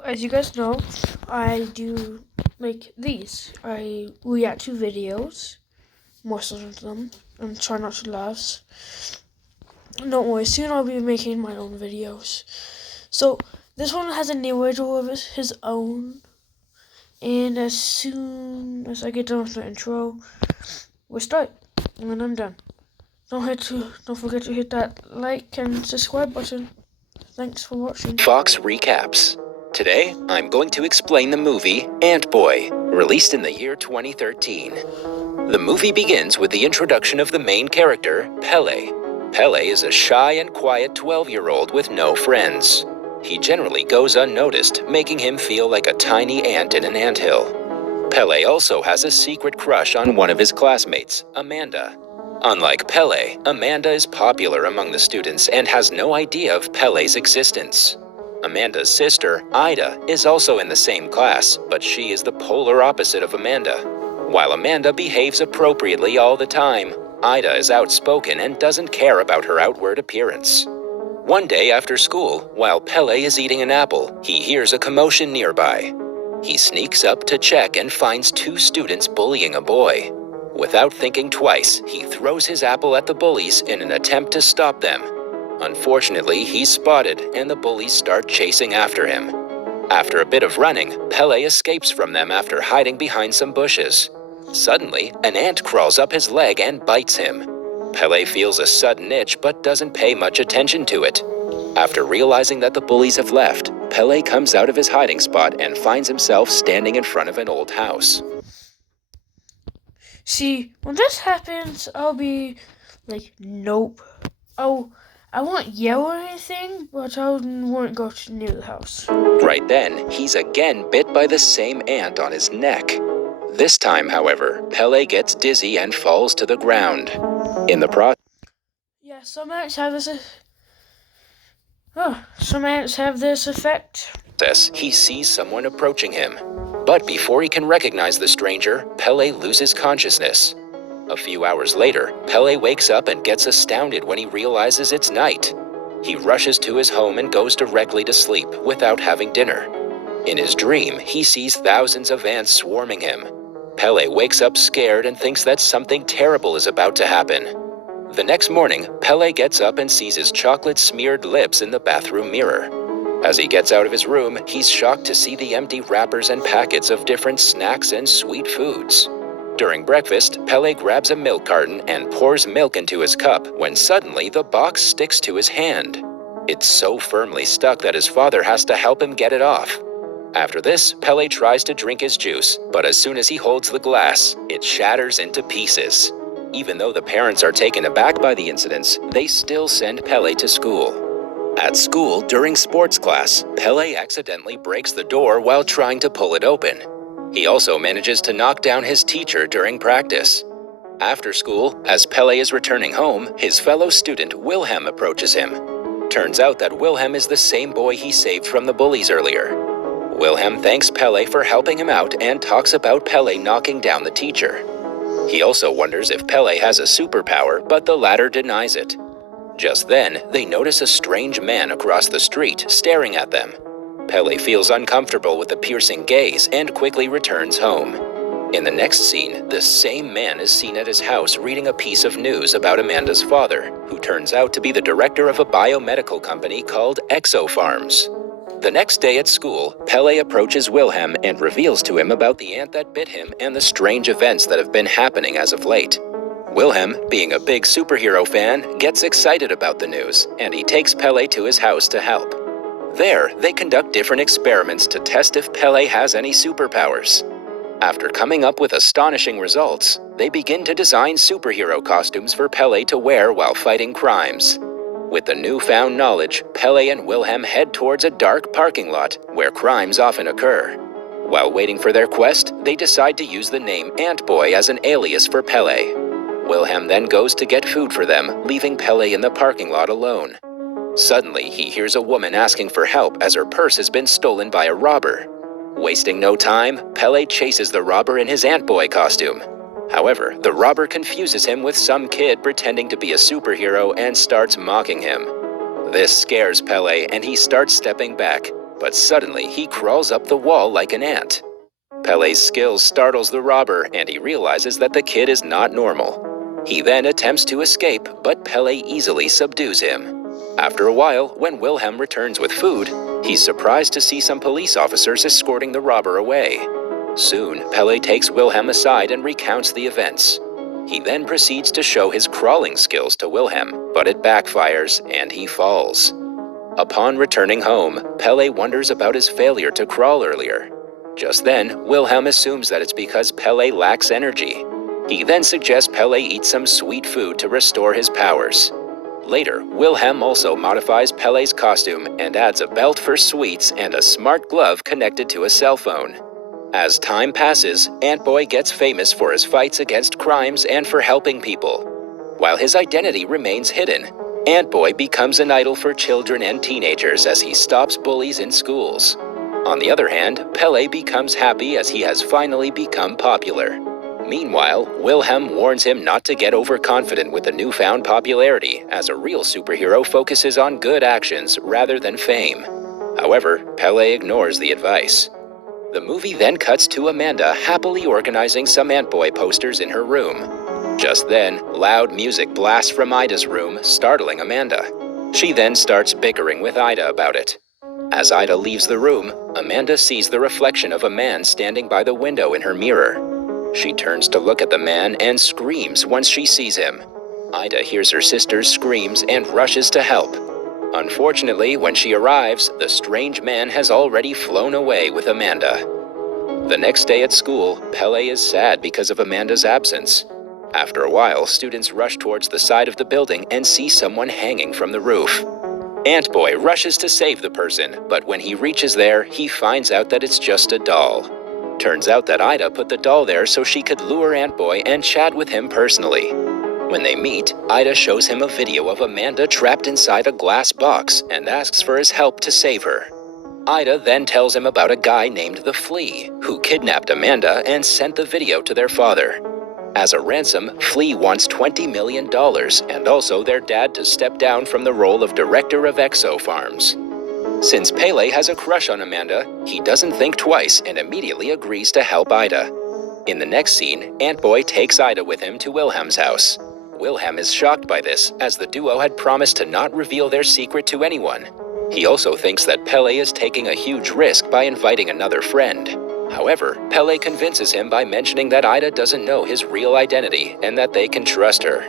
As you guys know, I do like these. I react to videos, most of them, and try not to laugh. Don't worry, soon I'll be making my own videos. So, this one has a narrator of his own, and as soon as I get done with the intro, we'll start, and then I'm done. Don't forget to hit that like and subscribe button. Thanks for watching. Fox Recaps. Today, I'm going to explain the movie Ant Boy, released in the year 2013. The movie begins with the introduction of the main character, Pele. Pele is a shy and quiet 12-year-old with no friends. He generally goes unnoticed, making him feel like a tiny ant in an anthill. Pele also has a secret crush on one of his classmates, Amanda. Unlike Pele, Amanda is popular among the students and has no idea of Pele's existence. Amanda's sister, Ida, is also in the same class, but she is the polar opposite of Amanda. While Amanda behaves appropriately all the time, Ida is outspoken and doesn't care about her outward appearance. One day after school, while Pele is eating an apple, he hears a commotion nearby. He sneaks up to check and finds two students bullying a boy. Without thinking twice, he throws his apple at the bullies in an attempt to stop them. Unfortunately, he's spotted and the bullies start chasing after him. After a bit of running, Pele escapes from them after hiding behind some bushes. Suddenly, an ant crawls up his leg and bites him. Pele feels a sudden itch but doesn't pay much attention to it. After realizing that the bullies have left, Pele comes out of his hiding spot and finds himself standing in front of an old house. See, when this happens, I'll be like, nope. Oh, I won't yell or anything, but I won't go near the house. Right then, he's again bit by the same ant on his neck. This time, however, Pele gets dizzy and falls to the ground. In the process, Some ants have this effect. he sees someone approaching him. But before he can recognize the stranger, Pele loses consciousness. A few hours later, Pele wakes up and gets astounded when he realizes it's night. He rushes to his home and goes directly to sleep without having dinner. In his dream, he sees thousands of ants swarming him. Pele wakes up scared and thinks that something terrible is about to happen. The next morning, Pele gets up and sees his chocolate-smeared lips in the bathroom mirror. As he gets out of his room, he's shocked to see the empty wrappers and packets of different snacks and sweet foods. During breakfast, Pele grabs a milk carton and pours milk into his cup when suddenly the box sticks to his hand. It's so firmly stuck that his father has to help him get it off. After this, Pele tries to drink his juice, but as soon as he holds the glass, it shatters into pieces. Even though the parents are taken aback by the incidents, they still send Pele to school. At school, during sports class, Pele accidentally breaks the door while trying to pull it open. He also manages to knock down his teacher during practice. After school, as Pele is returning home, his fellow student Wilhelm approaches him. Turns out that Wilhelm is the same boy he saved from the bullies earlier. Wilhelm thanks Pele for helping him out and talks about Pele knocking down the teacher. He also wonders if Pele has a superpower, but the latter denies it. Just then, they notice a strange man across the street staring at them. Pele feels uncomfortable with the piercing gaze and quickly returns home. In the next scene, the same man is seen at his house reading a piece of news about Amanda's father, who turns out to be the director of a biomedical company called ExoPharms. The next day at school, Pele approaches Wilhelm and reveals to him about the ant that bit him and the strange events that have been happening as of late. Wilhelm, being a big superhero fan, gets excited about the news, and he takes Pele to his house to help. There, they conduct different experiments to test if Pele has any superpowers. After coming up with astonishing results, they begin to design superhero costumes for Pele to wear while fighting crimes. With the newfound knowledge, Pele and Wilhelm head towards a dark parking lot where crimes often occur. While waiting for their quest, they decide to use the name Ant Boy as an alias for Pele. Wilhelm then goes to get food for them, leaving Pele in the parking lot alone. Suddenly, he hears a woman asking for help as her purse has been stolen by a robber. Wasting no time, Pele chases the robber in his Ant Boy costume. However, the robber confuses him with some kid pretending to be a superhero and starts mocking him. This scares Pele and he starts stepping back. but suddenly he crawls up the wall like an ant. Pele's skills startles the robber, and he realizes that the kid is not normal. He then attempts to escape, but Pele easily subdues him. After a while, when Wilhelm returns with food, he's surprised to see some police officers escorting the robber away. Soon, Pele takes Wilhelm aside and recounts the events. He then proceeds to show his crawling skills to Wilhelm, but it backfires and he falls. Upon returning home, Pele wonders about his failure to crawl earlier. Just then, Wilhelm assumes that it's because Pele lacks energy. He then suggests Pele eat some sweet food to restore his powers. Later, Wilhelm also modifies Pele's costume and adds a belt for sweets and a smart glove connected to a cell phone. As time passes, Ant-Boy gets famous for his fights against crimes and for helping people. While his identity remains hidden, Ant-Boy becomes an idol for children and teenagers as he stops bullies in schools. On the other hand, Pele becomes happy as he has finally become popular. Meanwhile, Wilhelm warns him not to get overconfident with the newfound popularity, as a real superhero focuses on good actions rather than fame. However, Pele ignores the advice. The movie then cuts to Amanda happily organizing some Ant-Boy posters in her room. Just then, loud music blasts from Ida's room, startling Amanda. She then starts bickering with Ida about it. As Ida leaves the room, Amanda sees the reflection of a man standing by the window in her mirror. She turns to look at the man and screams once she sees him. Ida hears her sister's screams and rushes to help. Unfortunately, when she arrives, the strange man has already flown away with Amanda. The next day at school, Pele is sad because of Amanda's absence. After a while, students rush towards the side of the building and see someone hanging from the roof. Ant-Boy rushes to save the person, but when he reaches there, he finds out that it's just a doll. Turns out that Ida put the doll there so she could lure Ant-Boy and chat with him personally. When they meet, Ida shows him a video of Amanda trapped inside a glass box and asks for his help to save her. Ida then tells him about a guy named the Flea, who kidnapped Amanda and sent the video to their father. As a ransom, Flea wants $20 million and also their dad to step down from the role of director of Exofarms. Since Pele has a crush on Amanda, he doesn't think twice and immediately agrees to help Ida. In the next scene, Ant-Boy takes Ida with him to Wilhelm's house. Wilhelm is shocked by this, as the duo had promised to not reveal their secret to anyone. He also thinks that Pele is taking a huge risk by inviting another friend. However, Pele convinces him by mentioning that Ida doesn't know his real identity and that they can trust her.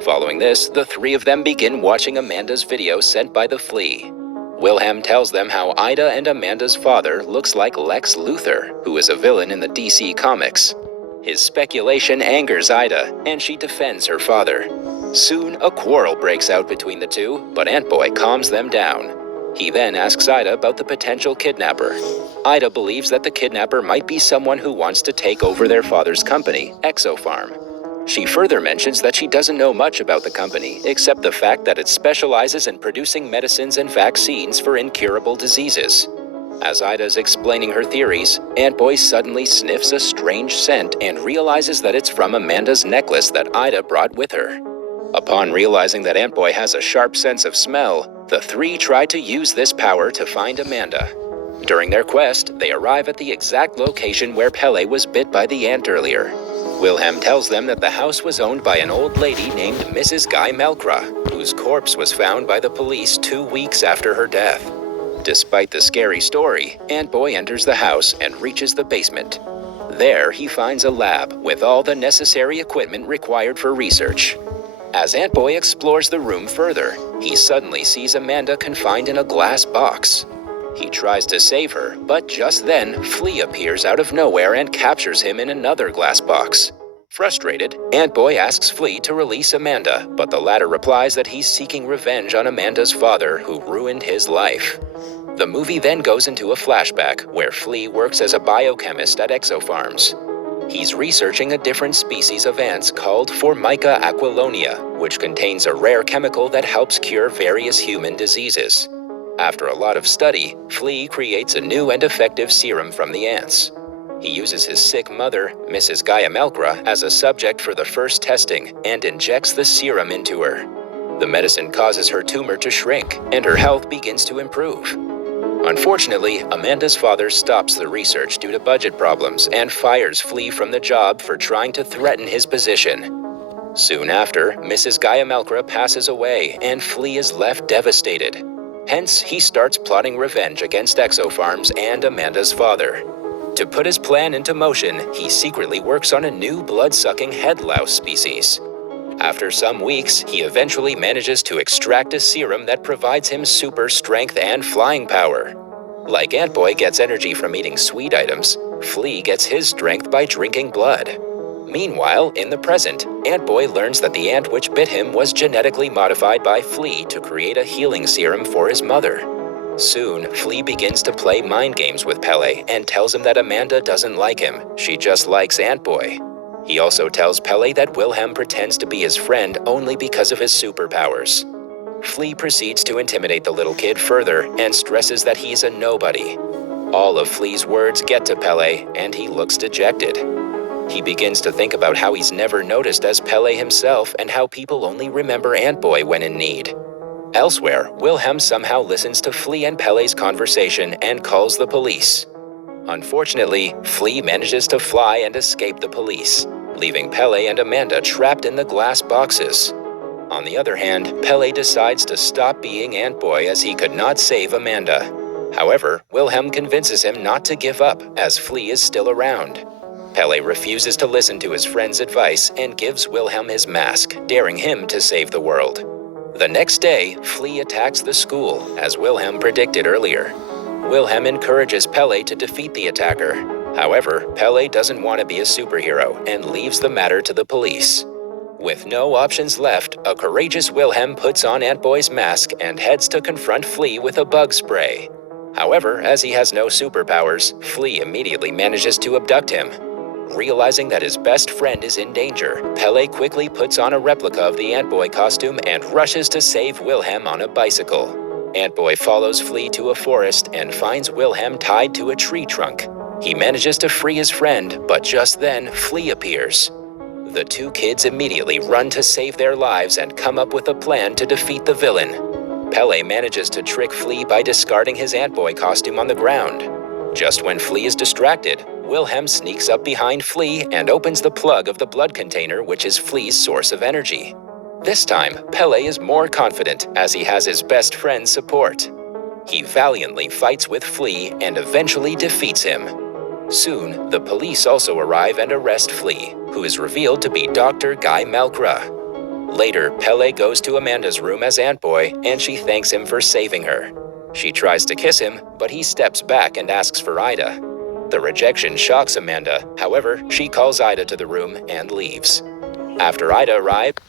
Following this, the three of them begin watching Amanda's video sent by the Flea. Wilhelm tells them how Ida and Amanda's father looks like Lex Luthor, who is a villain in the DC Comics. His speculation angers Ida, and she defends her father. Soon, a quarrel breaks out between the two, but Ant-Boy calms them down. He then asks Ida about the potential kidnapper. Ida believes that the kidnapper might be someone who wants to take over their father's company, Exofarm. She further mentions that she doesn't know much about the company, except the fact that it specializes in producing medicines and vaccines for incurable diseases. As Ida's explaining her theories, Ant-Boy suddenly sniffs a strange scent and realizes that it's from Amanda's necklace that Ida brought with her. Upon realizing that Ant-Boy has a sharp sense of smell, the three try to use this power to find Amanda. During their quest, they arrive at the exact location where Pele was bit by the ant earlier. Wilhelm tells them that the house was owned by an old lady named Mrs. Guy Melkra, whose corpse was found by the police 2 weeks after her death. Despite the scary story, Ant-Boy enters the house and reaches the basement. There, he finds a lab with all the necessary equipment required for research. As Ant-Boy explores the room further, he suddenly sees Amanda confined in a glass box. He tries to save her, but just then, Flea appears out of nowhere and captures him in another glass box. Frustrated, Ant-Boy asks Flea to release Amanda, but the latter replies that he's seeking revenge on Amanda's father, who ruined his life. The movie then goes into a flashback where Flea works as a biochemist at Exofarms. He's researching a different species of ants called Formica aquilonia, which contains a rare chemical that helps cure various human diseases. After a lot of study, Flea creates a new and effective serum from the ants. He uses his sick mother, Mrs. Gaia Melkra, as a subject for the first testing and injects the serum into her. The medicine causes her tumor to shrink, and her health begins to improve. Unfortunately, Amanda's father stops the research due to budget problems and fires Flea from the job for trying to threaten his position. Soon after, Mrs. Gaia Melkra passes away and Flea is left devastated. Hence, he starts plotting revenge against Exofarms and Amanda's father. To put his plan into motion, he secretly works on a new blood-sucking head louse species. After some weeks, he eventually manages to extract a serum that provides him super strength and flying power. Like Antboy gets energy from eating sweet items, Flea gets his strength by drinking blood. Meanwhile, in the present, Antboy learns that the ant which bit him was genetically modified by Flea to create a healing serum for his mother. Soon, Flea begins to play mind games with Pele and tells him that Amanda doesn't like him, she just likes Antboy. He also tells Pele that Wilhelm pretends to be his friend only because of his superpowers. Flea proceeds to intimidate the little kid further and stresses that he's a nobody. All of Flea's words get to Pele, and he looks dejected. He begins to think about how he's never noticed as Pele himself and how people only remember Antboy when in need. Elsewhere, Wilhelm somehow listens to Flea and Pele's conversation and calls the police. Unfortunately, Flea manages to fly and escape the police, leaving Pele and Amanda trapped in the glass boxes. On the other hand, Pele decides to stop being Antboy as he could not save Amanda. However, Wilhelm convinces him not to give up as Flea is still around. Pele refuses to listen to his friend's advice and gives Wilhelm his mask, daring him to save the world. The next day, Flea attacks the school, as Wilhelm predicted earlier. Wilhelm encourages Pele to defeat the attacker. However, Pele doesn't want to be a superhero and leaves the matter to the police. With no options left, a courageous Wilhelm puts on Antboy's mask and heads to confront Flea with a bug spray. However, as he has no superpowers, Flea immediately manages to abduct him. Realizing that his best friend is in danger, Pele quickly puts on a replica of the Antboy costume and rushes to save Wilhelm on a bicycle. Antboy follows Flea to a forest and finds Wilhelm tied to a tree trunk. He manages to free his friend, but just then, Flea appears. The two kids immediately run to save their lives and come up with a plan to defeat the villain. Pele manages to trick Flea by discarding his Antboy costume on the ground. Just when Flea is distracted, Wilhelm sneaks up behind Flea and opens the plug of the blood container, which is Flea's source of energy. This time, Pele is more confident as he has his best friend's support. He valiantly fights with Flea and eventually defeats him. Soon, the police also arrive and arrest Flea, who is revealed to be Dr. Guy Melkra. Later, Pele goes to Amanda's room as Antboy, and she thanks him for saving her. She tries to kiss him, but he steps back and asks for Ida. The rejection shocks Amanda. However, she calls Ida to the room and leaves. After Ida arrives,